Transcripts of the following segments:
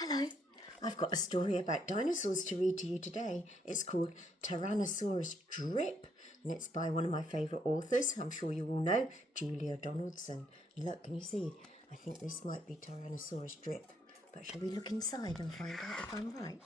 Hello, I've got a story about dinosaurs to read to you today. It's called Tyrannosaurus Drip, and it's by one of my favourite authors, I'm sure you all know, Julia Donaldson. And look, can you see? I think this might be Tyrannosaurus Drip, but shall we look inside and find out if I'm right?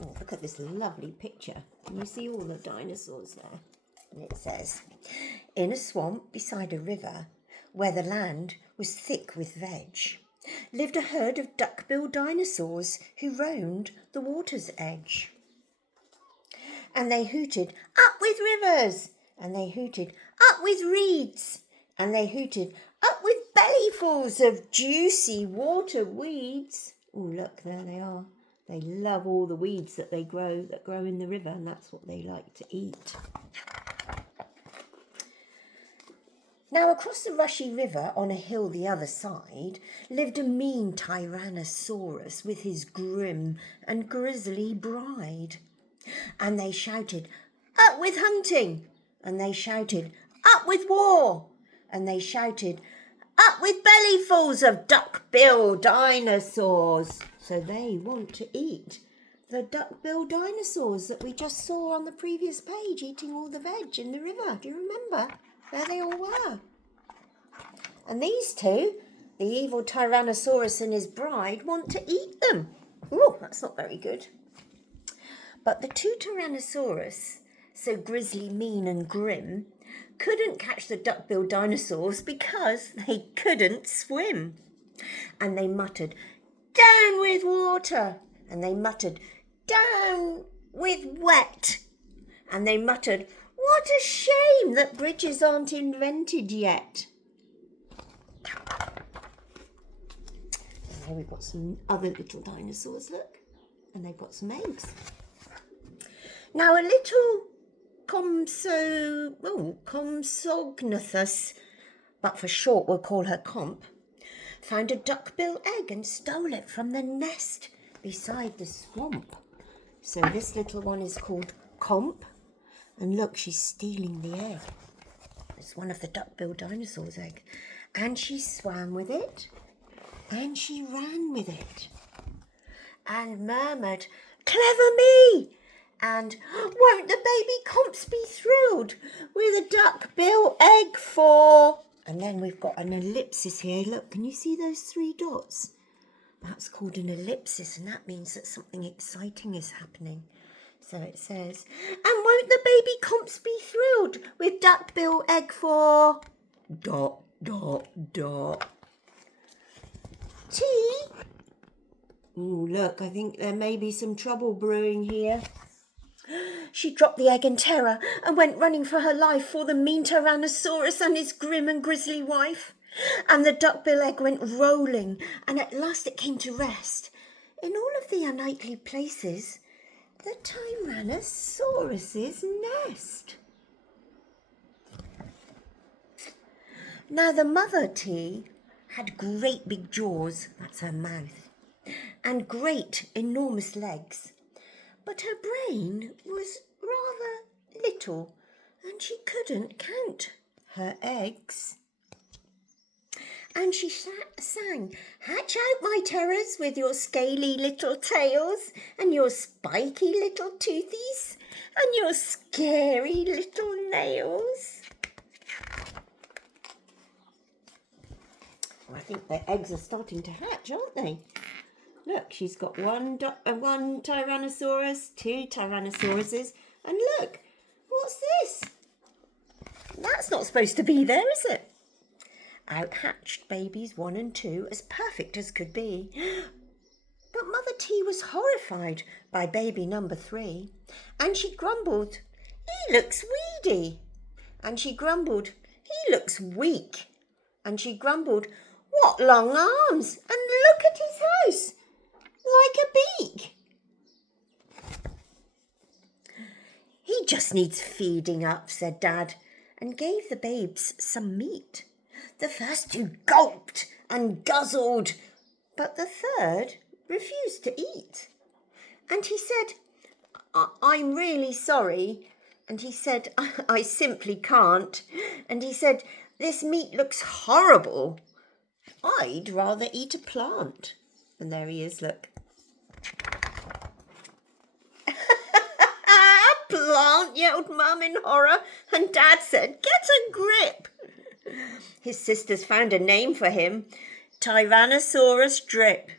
Oh, look at this lovely picture. Can you see all the dinosaurs there? And it says, in a swamp beside a river, where the land was thick with veg, lived a herd of duck-billed dinosaurs who roamed the water's edge. And they hooted, up with rivers! And they hooted, up with reeds! And they hooted, up with bellyfuls of juicy water weeds. Oh, look, there they are. They love all the weeds that grow in the river, and that's what they like to eat. Now, across the rushy river, on a hill the other side, lived a mean Tyrannosaurus with his grim and grisly bride. And they shouted, up with hunting! And they shouted, up with war! And they shouted, up with bellyfuls of duck-billed dinosaurs! So they want to eat the duck-billed dinosaurs that we just saw on the previous page, eating all the veg in the river. Do you remember? There they all were. And these two, the evil Tyrannosaurus and his bride, want to eat them. Oh, that's not very good. But the two Tyrannosaurus, so grisly, mean and grim, couldn't catch the duck-billed dinosaurs because they couldn't swim. And they muttered, down with water. And they muttered, down with wet. And they muttered, what a shame that bridges aren't invented yet. And here we've got some other little dinosaurs, look. And they've got some eggs. Now a little Compsognathus, but for short we'll call her Comp, found a duckbill egg and stole it from the nest beside the swamp. So this little one is called Comp. And look, she's stealing the egg. It's one of the duck-billed dinosaurs' egg. And she swam with it. And she ran with it. And murmured, clever me! And won't the baby Comps be thrilled with a duck-bill egg for... And then we've got an ellipsis here. Look, can you see those three dots? That's called an ellipsis, and that means that something exciting is happening. So it says, and won't the baby Comps be thrilled with duck-bill egg for... ... Tea? Oh, look, I think there may be some trouble brewing here. She dropped the egg in terror and went running for her life for the mean Tyrannosaurus and his grim and grisly wife. And the duck-bill egg went rolling, and at last it came to rest in all of the unlikely places, the Tyrannosaurus's nest. Now the mother T had great big jaws, that's her mouth, and great enormous legs, but her brain was rather little, and she couldn't count her eggs. And she sang, hatch out, my terrors, with your scaly little tails and your spiky little toothies and your scary little nails. I think the eggs are starting to hatch, aren't they? Look, she's got one Tyrannosaurus, two Tyrannosauruses, and look, what's this? That's not supposed to be there, is it? Out hatched babies 1 and 2, as perfect as could be. But Mother T was horrified by baby number 3, and she grumbled, he looks weedy. And she grumbled, he looks weak. And she grumbled, what long arms, and look at his house, like a beak. He just needs feeding up, said Dad, and gave the babes some meat. The first 2 gulped and guzzled, but the third refused to eat. And he said, I'm really sorry, And he said, I simply can't. And he said, this meat looks horrible. I'd rather eat a plant. And there he is, look. A plant, yelled Mum in horror. And Dad said, get a grip. His sisters found a name for him, Tyrannosaurus Drip.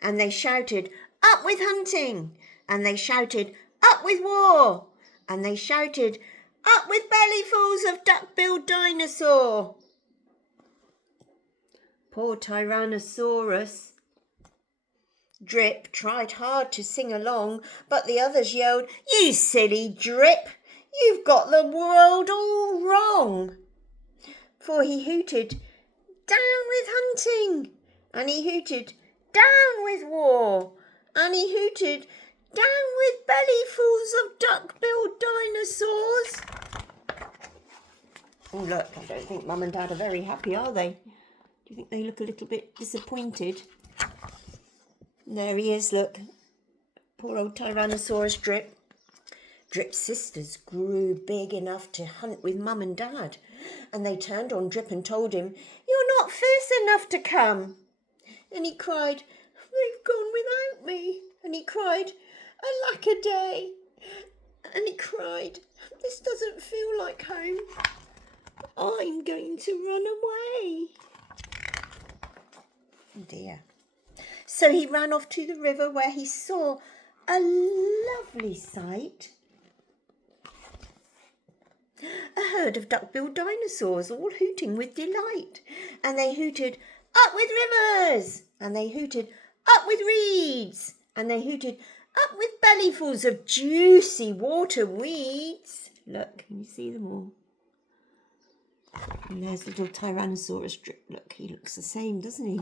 And they shouted, up with hunting. And they shouted, up with war. And they shouted, up with bellyfuls of duck-billed dinosaur. Poor Tyrannosaurus Drip tried hard to sing along, but the others yelled, you silly Drip, you've got the world all wrong. For he hooted, down with hunting, and he hooted, down with war, and he hooted, down with bellyfuls of duck-billed dinosaurs. Oh, look, I don't think Mum and Dad are very happy, are they? Do you think they look a little bit disappointed? There he is, look. Poor old Tyrannosaurus Drip. Drip's sisters grew big enough to hunt with Mum and Dad, and they turned on Drip and told him, you're not fierce enough to come. And he cried, they've gone without me. And he cried, alack a day. And he cried, this doesn't feel like home. I'm going to run away. Oh dear. So he ran off to the river where he saw a lovely sight. A herd of duck-billed dinosaurs all hooting with delight. And they hooted, up with rivers. And they hooted, up with reeds. And they hooted, up with bellyfuls of juicy water weeds. Look, can you see them all? And there's little Tyrannosaurus Drip. Look, he looks the same, doesn't he?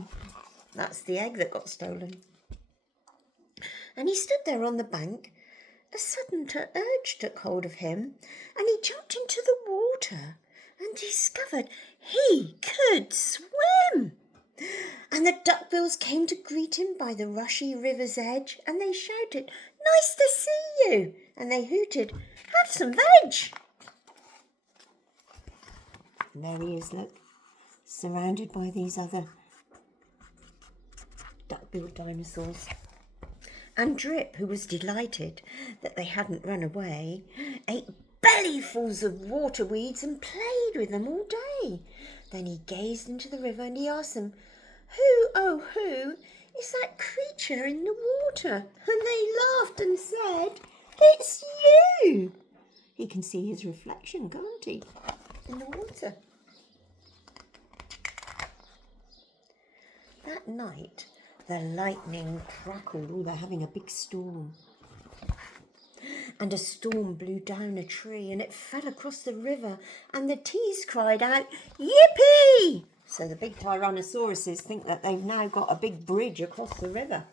That's the egg that got stolen. And he stood there on the bank. A sudden urge took hold of him, and he jumped into the water and discovered he could swim. And the duckbills came to greet him by the rushy river's edge, and they shouted, nice to see you. And they hooted, have some veg. And there he is, look, surrounded by these other duck-billed dinosaurs. And Drip, who was delighted that they hadn't run away, ate bellyfuls of water weeds and played with them all day. Then he gazed into the river and he asked them, who, oh who, is that creature in the water? And they laughed and said, it's you. He can see his reflection, can't he, in the water. That night, the lightning crackled. Oh, they're having a big storm. And a storm blew down a tree and it fell across the river, and the tees cried out, yippee! So the big Tyrannosauruses think that they've now got a big bridge across the river.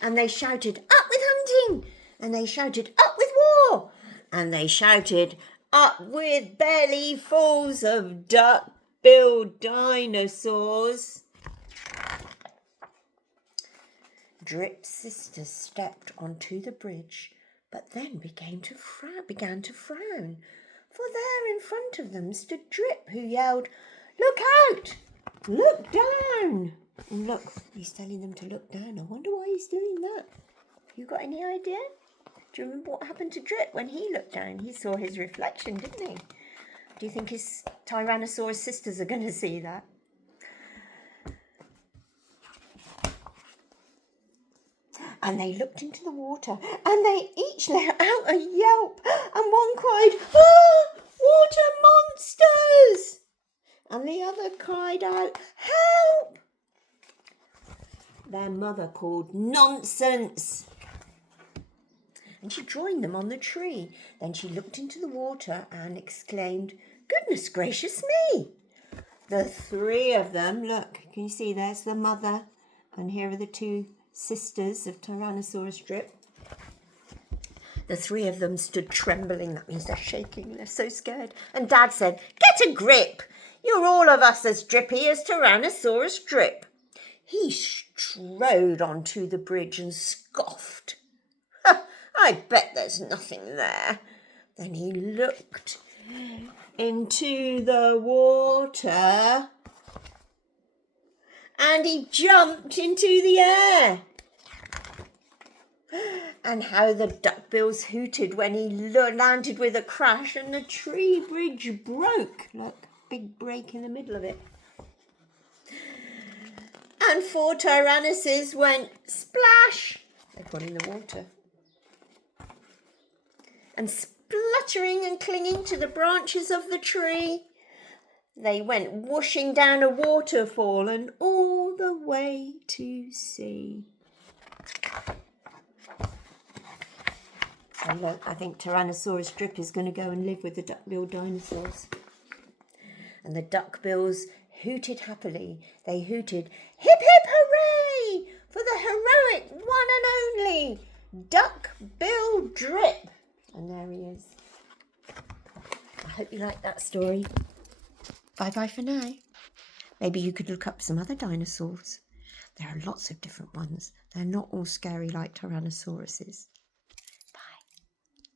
And they shouted, up with hunting! And they shouted, up with war! And they shouted, up with bellyfuls of duck-billed dinosaurs. Drip's sisters stepped onto the bridge, but then began to frown. For there in front of them stood Drip, who yelled, look out! Look down! And look, he's telling them to look down. I wonder why he's doing that. You got any idea? Do you remember what happened to Drip when he looked down? He saw his reflection, didn't he? Do you think his Tyrannosaurus sisters are going to see that? And they looked into the water, and they each let out a yelp, and one cried, ah, water monsters! And the other cried out, help! Their mother called, nonsense! And she joined them on the tree. Then she looked into the water and exclaimed, goodness gracious me! The three of them, look, can you see there's the mother, and here are the two sisters of Tyrannosaurus Drip. The three of them stood trembling. That means they're shaking. They're so scared. And Dad said, get a grip. You're all of us as drippy as Tyrannosaurus Drip. He strode onto the bridge and scoffed. I bet there's nothing there. Then he looked into the water and he jumped into the air. And how the duckbills hooted when he landed with a crash and the tree bridge broke. Look, big break in the middle of it. And 4 tyrannosaurs went splash. They got in the water. And spluttering and clinging to the branches of the tree, they went whooshing down a waterfall and all the way to sea. So look, I think Tyrannosaurus Drip is going to go and live with the duck-billed dinosaurs. And the duck-bills hooted happily. They hooted, hip hip hooray, for the heroic one and only Duck-Bill Drip. And there he is. I hope you liked that story. Bye-bye for now. Maybe you could look up some other dinosaurs. There are lots of different ones. They're not all scary like Tyrannosauruses.